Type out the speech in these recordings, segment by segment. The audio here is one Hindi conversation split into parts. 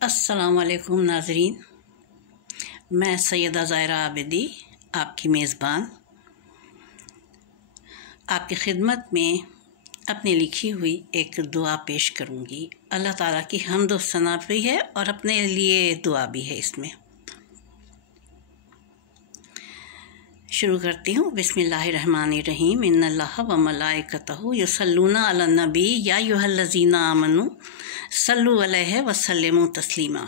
अस्सलामुअलैकुम नाज़रीन, मैं सैयदा ज़ाहिरा आबिदी आपकी मेज़बान आपकी खिदमत में अपनी लिखी हुई एक दुआ पेश करूँगी। अल्लाह ताला की हम्द व सना भी है और अपने लिए दुआ भी है। इसमें शुरू करती हूँ। बिस्मिल्लाहिर्रहमानिर्रहीम। इन्नल्लाह व मलाइकतहु युसल्लूना अलन नबी या अय्युहल्लज़ीना आमनू सल्लु अलैहि व सल्लिमू तस्लीमा।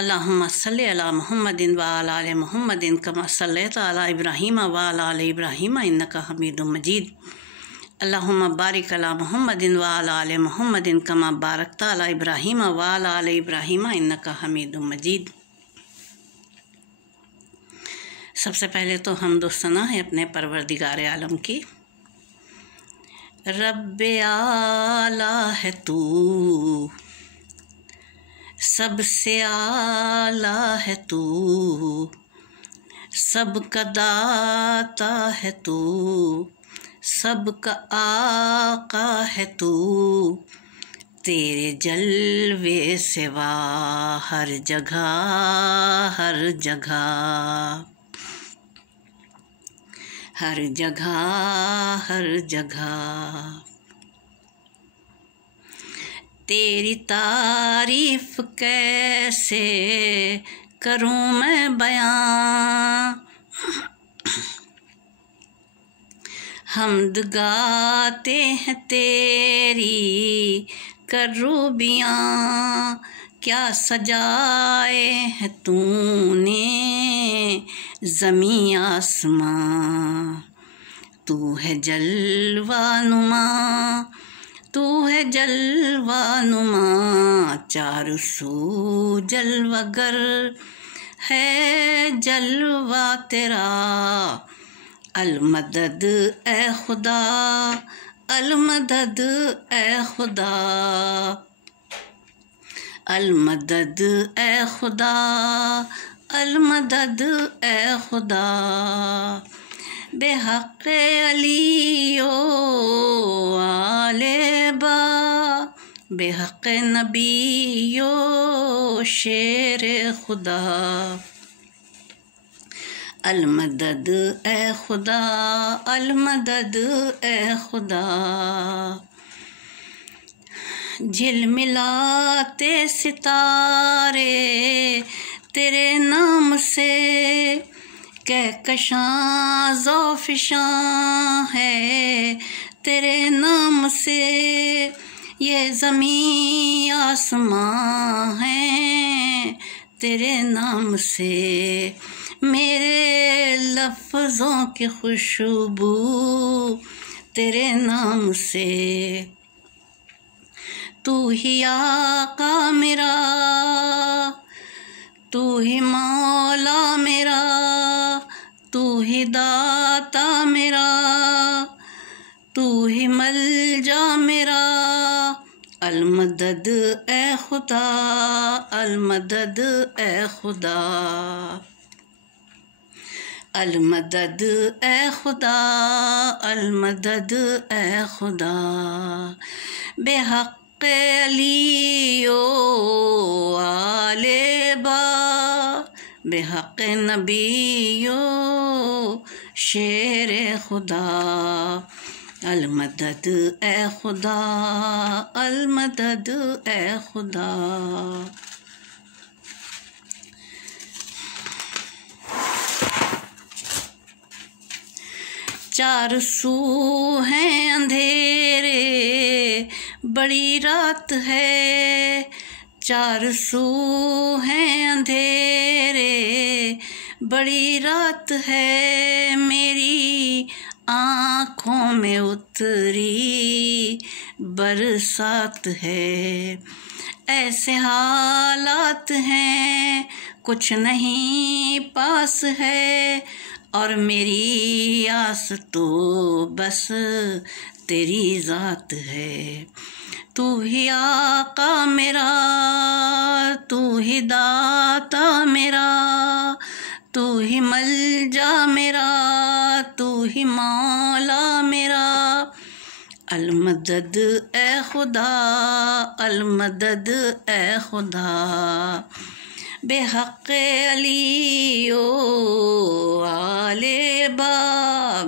अल्लाहुम्मा सल्लि अला मुहम्मदिन व अला आलि मुहम्मदिन कमा सल्लैता अला इब्राहीम व अला आलि इब्राहीम इन्नका हमीदुम मजीद। अल्लाहुम्मा बारिक अला मुहम्मदिन व अला आलि मुहम्मदिन कमा बारकता अला इब्राहीम व अला आलि इब्राहीम इन्नका हमीदुम मजीद। सबसे पहले तो हम्द व सना है अपने परवरदिगार आलम की। रब्बे आला है तू, सबसे आला है तू, सबका दाता है तू, सबका आका है तू, तेरे जलवे सिवा हर जगह हर जगह हर जगह हर जगह तेरी तारीफ कैसे करूं मैं बयां। हम्द गाते हैं तेरी करूबियाँ, क्या सजाए हैं तूने ज़मीं आसमां। तू है जलवा नुमा, तू है जलवा नुमा, चारों सू जलवागर है जलवा तेरा। अलमदद ए खुदा, अलमदद ए खुदा, अलमदद ए खुदा, अलमदद ए खुदा। बेहक़ अलियो आले बा, बेहक़ नबियो शेर खुदा। अलमदद ए खुदा, अलमदद ए खुदा। झिलमिलाते सितारे तेरे नाम से, कहकशां ज़ौफ़िशां है तेरे नाम से। ये ज़मीं आसमां है तेरे नाम से। मेरे लफ्ज़ों की खुशबू तेरे नाम से। तू ही आका मेरा, तू ही मौला मेरा, तू ही दाता मेरा, तू ही मलजा मेरा। अलमदद ए खुदा, अलमदद ए खुदा, अलमदद ए खुदा, अलमदद ए खुदा। बेहक़ अलियो आले बा, बेहक़ नबियो शेर खुदा। अलमदद ए खुदा, अलमदद ए खुदा। चार सू हैं अंधेरे बड़ी रात है, चार सू हैं अंधेरे बड़ी रात है। मेरी आँखों में उतरी बरसात है। ऐसे हालात हैं कुछ नहीं पास है, और मेरी आस तो बस तेरी ज़ात है। तू ही आका मेरा, तू ही दाता मेरा, तू ही मलजा मेरा, तू ही मौला मेरा। अलमदद ए खुदा, अलमदद ए खुदा, बेहक़ अली ओ आले बा,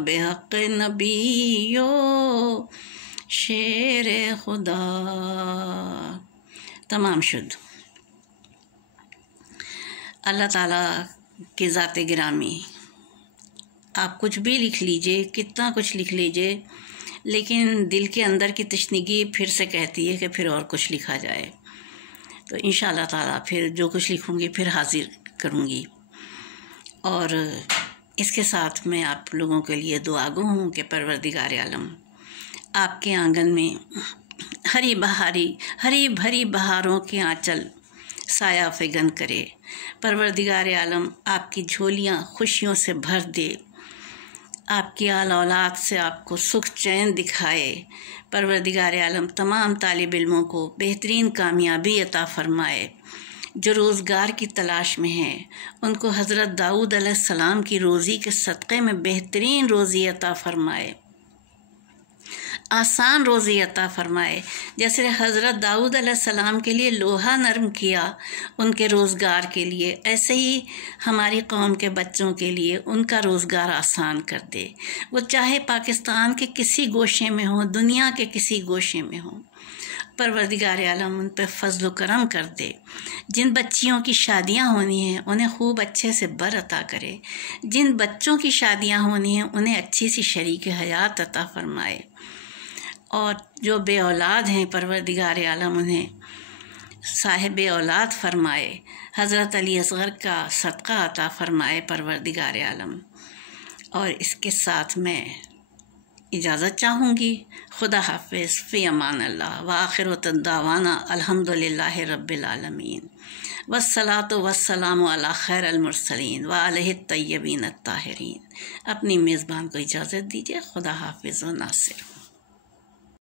बेहक़ नबी ओ शेर खुदा। तमाम शुद्ध अल्लाह ताला की ज़ात गिरामी। आप कुछ भी लिख लीजिए, कितना कुछ लिख लीजिए, लेकिन दिल के अंदर की तशनीगी फिर से कहती है कि फिर और कुछ लिखा जाए। तो इंशाअल्लाह ताला फिर जो कुछ लिखूँगी फिर हाजिर करूँगी। और इसके साथ मैं आप लोगों के लिए दुआ गो हूँ कि परवरदिगार आलम आपके आंगन में हरी भरी बहारों के आंचल साया फ़िगन करे। परवरदिगार आलम आपकी झोलियाँ खुशियों से भर दे, आपकी आल औलाद से आपको सुख चैन दिखाए। परवरदिगार आलम तमाम तालिब इल्मों को बेहतरीन कामयाबी अता फ़रमाए। जो रोज़गार की तलाश में हैं उनको हज़रत दाऊद अलैहिस्सलाम की रोज़ी के सदक़े में बेहतरीन रोज़ी अता फ़रमाए, आसान रोज़ी अता फ़रमाए। जैसे हज़रत दाऊद अलैहिस्सलाम के लिए लोहा नरम किया उनके रोज़गार के लिए, ऐसे ही हमारी कौम के बच्चों के लिए उनका रोज़गार आसान कर दे। वो चाहे पाकिस्तान के किसी गोशे में हो, दुनिया के किसी गोशे में हो, परवरदिगार आलम उन पर फ़ज़्ल व करम कर दे। जिन बच्चियों की शादियां होनी हैं उन्हें खूब अच्छे से बर अता करे। जिन बच्चों की शादियां होनी हैं उन्हें अच्छी सी शरीक हयात अता फ़रमाए। और जो बे औलाद हैं परवरदिगार आलम उन्हें साहिब औलाद फ़रमाए। हज़रत अली असग़र का सदक़ा अता फ़रमाए परवरदिगार आलम। और इसके साथ मैं इजाज़त चाहूँगी। खुदा हाफ़िज़, फ़ी अमान अल्लाह व आखिर दावाना अल्हम्दुलिल्लाहि रब्बिल आलमीन वस्सलातु वस्सलामु अला खैरिल मुरसलीन व अलैहि तय्यबीन अत्ताहिरीन। अपनी मेज़बान को इजाज़त दीजिए। खुदा हाफ़िज़ व नासिर।